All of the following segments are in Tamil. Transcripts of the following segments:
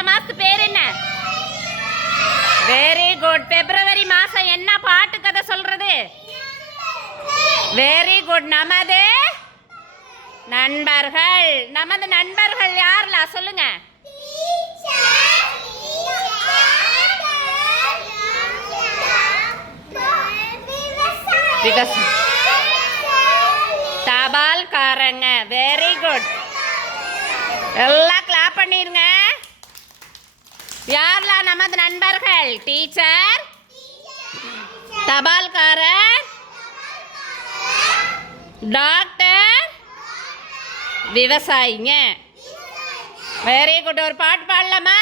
அந்த மாசத்து பேர் என்ன? Very good. பிப்ரவரி மாசம் என்ன பாட்டு கதை சொல்றது? Very good. நமது நண்பர்கள் யாருல சொல்லுங்க? தபால்காரங்க. Very good. எல்லாம் கிளாப் பண்ணிருங்க. யாரெல்லாம் நமது நண்பர்கள்? டீச்சர், தபால்காரர், டாக்டர், விவசாயிங்க. Very good. ஒரு பாட்டு பாடலாமா?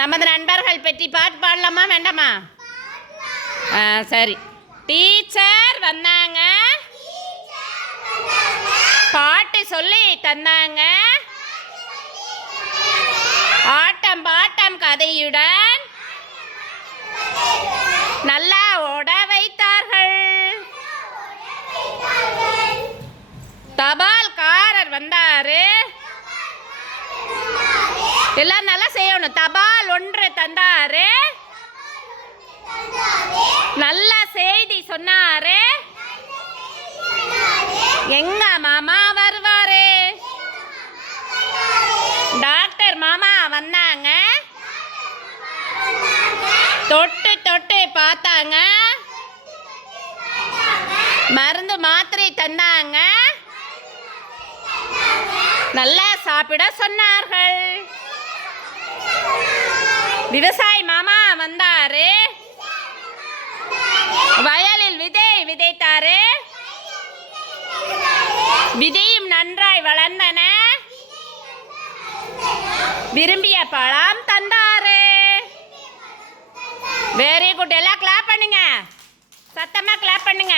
நமது நண்பர்கள் பற்றி பாட்டு பாடலாமா வேண்டாமா? சரி. டீச்சர் வந்தாங்க, பாட்டு சொல்லி தந்தாங்க, ஆட்டம் பாட்டம் கதையுடன் நல்லா ஓட வைத்தார்கள். தபால்காரர் வந்தாரு. எல்லாம் நல்லா செய்யணும். தபால் ஒன்று தந்தாரு, நல்ல செய்தி சொன்னாரு, எங்க மாமா வருவாரு. டாக்டர் மாமா வந்தாங்க, தொட்டு தொட்டு பார்த்தாங்க, மருந்து மாத்திரை தந்தாங்க, நல்லா சாப்பிட சொன்னார்கள். விவசாயி மாமா வந்தாரு, வயலில் விதை விதைத்தாரு, விதையும் நன்றாய் வளர்ந்தன, விரும்பிய பழம் தந்தாரு. Very good. எல்லாம் கிளாப் பண்ணுங்க, சத்தமா கிளாப் பண்ணுங்க.